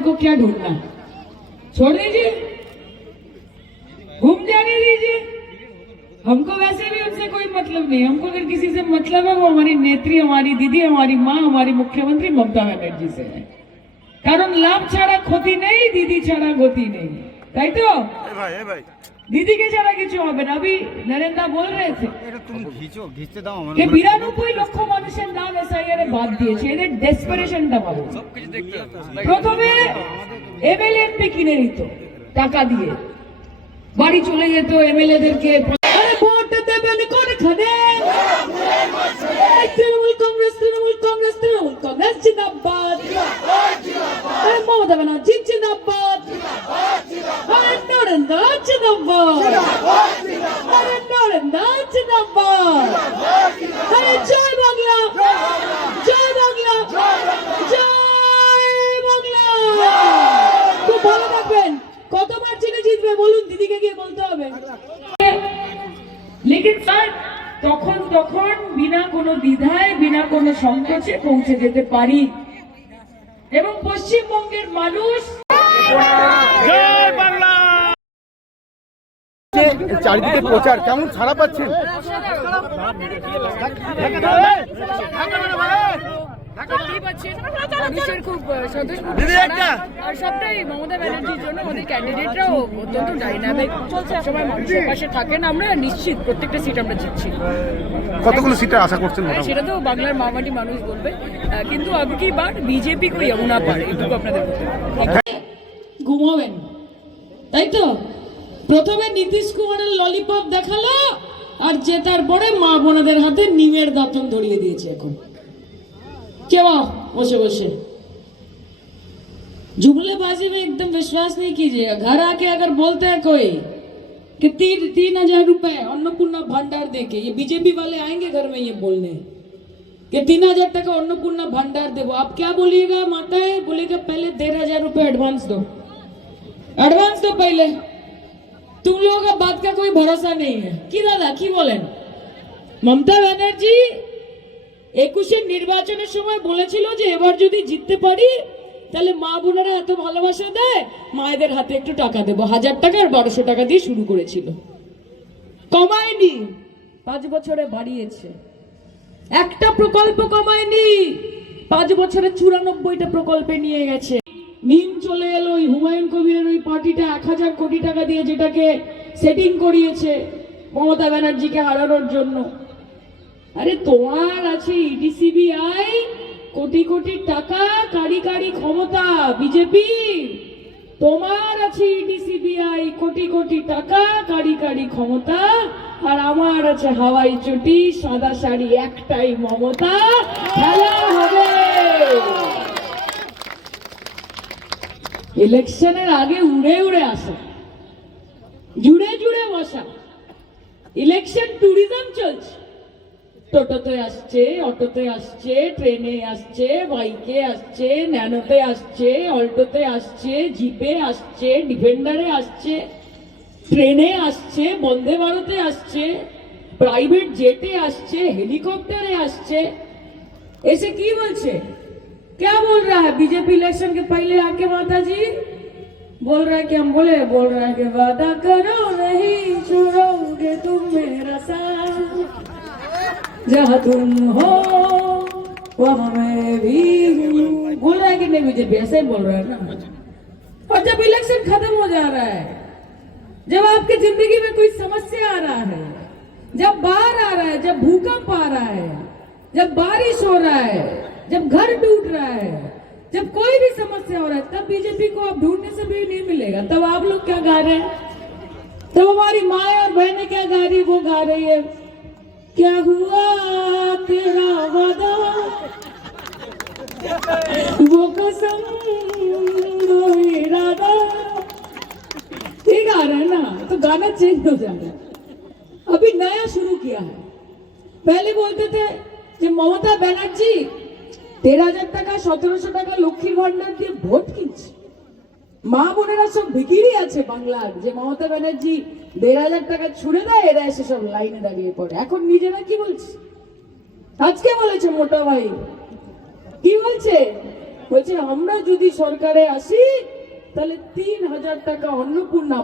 उनको क्या ढूंढना, छोड़ दीजिए, घूम जाने दीजिए। हमको वैसे भी उनसे कोई मतलब नहीं। हमको अगर किसी से मतलब है वो हमारी नेत्री, हमारी दीदी, हमारी माँ, हमारी मुख्यमंत्री ममता बनर्जी से है। कारण लाभ छाड़ा ক্ষতি নেই, দিদি ছাড়া গতি নেই, তাই তো ভাই? दीदी के ছাড়া কিছু হবে না। अभी नरेंद्र बोल रहे थे कि 92 লক্ষ মানুষের নাম এসআইআর এ বাদ দিয়েছে। এদের ডেসপারেশনটা ভালো। প্রথমে এমএলএ এমপি কিনে নিত টাকা দিয়ে, বাড়ি চলে যেত এমএলএদেরকে, আরে ভোট দেবেন কোনখানে? তৃণমূল কংগ্রেস, তৃণমূল কংগ্রেস, তৃণমূল কংগ্রেস জিন্দাবাদ, আরে মমতা ব্যানার্জি জিন্দাবাদ, আরে নরেন্দ্র জিন্দাবাদ, আরে নরেন্দ্র জিন্দাবাদ, আরে জয় বাংলা, জয় বাংলা, জয় বাংলা। খুব ভালো থাকবেন। কতবার চিনে জিতবে বলুন, দিদিকে গিয়ে বলতে হবে। লেকিন স্যার তখন তখন বিনা কোনো দ্বিধায়, বিনা কোনো সংকোচে পৌঁছে যেতে পারি। এবং পশ্চিমবঙ্গের মানুষ চারিদিকে প্রচার কেমন সাড়া পাচ্ছেন? খুব সন্তোষ আর সবটাই মমতা ব্যানার্জির জন্য। আমাদের ক্যান্ডিডেটরাও অত্যন্ত ডাইনামিক, সবসময় মানুষের পাশে থাকেন। আমরা নিশ্চিত প্রত্যেকটা সিট আমরা জিতছি। কতগুলো সিটের আশা করছেন? সেটা তো বাংলার মামাটি মানুষ বলবে, কিন্তু अब की बार बीजेपी को यमुना पार, এটুকু আপনাদের ঘুমাবেন, তাই তো? প্রথমে নীতিশ কুমারের ললিপপ দেখালো, আর জেতার পরে মা বোনদের হাতে নিমের দাঁতন ধরিয়ে দিয়েছে। এখন क्यों बसे बसे जुमलेबाजी में एकदम विश्वास नहीं कीजिएगा। घर आके अगर बोलते हैं कोई कि 3,000 रुपए अन्नपूर्णा भंडार देके, ये बीजेपी वाले आएंगे घर में ये बोलने कि 3,000 टका अन्नपूर्णा भंडार देवो, आप क्या बोलिएगा? माताएं बोलेगा पहले 1,500 रुपए एडवांस दो, एडवांस दो पहले। तुम लोगों का बात का कोई भरोसा नहीं है कि दादा की बोलें। ममता बनर्जी 21 নির্বাচনের সময় বলেছিল যে এবার যদি জিততে পারি তাহলে মা বোনেরা এত ভালোবাসা দেয়, মায়েদের হাতে একটু টাকা দেব। 1000 টাকা আর 1200 টাকা দিয়ে শুরু করেছিল, কমায়নি। 5 বছরে বাড়িয়েছে। একটা প্রকল্প কমায়নি, 5 বছরে 94টা প্রকল্পে নিয়ে গেছে। নিম চলে এলো, হুমায়ুন কবিরের ওই পার্টিটা 1000 কোটি টাকা দিয়ে যেটাকে সেটিং করিয়েছে মমতা ব্যানার্জিকে হারানোর জন্য। আরে তোমার আছে ইডিসিবিআই, কোটি কোটি টাকা, কারিগরি ক্ষমতা বিজেপি। তোমার আছে ইডিসিবিআই, কোটি কোটি টাকা, কারিগরি ক্ষমতা, আর আমার আছে হাওয়াই চটি, সাদা শাড়ি, একটাই মমতা। খেলা হবে। ইলেকশনের আগে উড়ে উড়ে আসা, জুড়ে জুড়ে বসা। ইলেকশন ট্যুরিজম চলছে। টোটোতে আসছে, অটোতে আসছে, ট্রেনে আসছে, বাইকে আসছে, ন্যানোতে আসছে, অল্টোতে আসছে, জিপে আসছে, ডিফেন্ডারে আসছে, ট্রেনে আসছে, বন্দে ভারতে আসছে, প্রাইভেট জেটে আসছে, हेलीकॉप्टरे আসছে। ऐसे की बोलছে? क्या बोल रहा है बीजेपी इलेक्शन के पहले आके माता जी? बोल रहा है कि हम बोल रहा है कि वादा करो नहीं छोड़ोगे तुम मेरा साथ, जहाँ तुम हो वहाँ मैं भी हूँ। बोल रहा है कि नहीं बीजेपी? ऐसे ही बोल रहा है ना। और जब इलेक्शन खत्म हो जा रहा है, जब आपकी जिंदगी में कोई समस्या आ रहा है, जब बाढ़ आ रहा है, जब भूकंप आ रहा है, जब बारिश हो रहा है, जब घर टूट रहा है, जब कोई भी समस्या हो रहा है, तब बीजेपी को आप ढूंढने से भी नहीं मिलेगा। तब आप लोग क्या गा रहे हैं? तब हमारी माँ और बहनें क्या गा रही है? वो गा रही है, क्या हुआ तेरा वादा, वो कसम, वो इरादा। ठीक आ रहा है ना? तो गाना चेंज हो जा रहा है। अभी नया शुरू किया है। पहले बोलते थे कि ममता बनर्जी 13,000 টাকা 1700 টাকা লক্ষ্মীর ভান্ডার দিয়ে ভোট কিনছে। মা বোনেরা সব ভিখিরি আছে বাংলার, যে মমতা ব্যানার্জি 1,500 টাকা ছুড়ে দেয়, এরা এসে সব লাইনে দাঁড়িয়ে পড়ে। এখন নিজেরা কি বলছে? আজকে বলেছে মোটা ভাই, কি বলছে? বলছে আমরা যদি সরকারে আসি তাহলে 3,000 টাকা অন্নপূর্ণা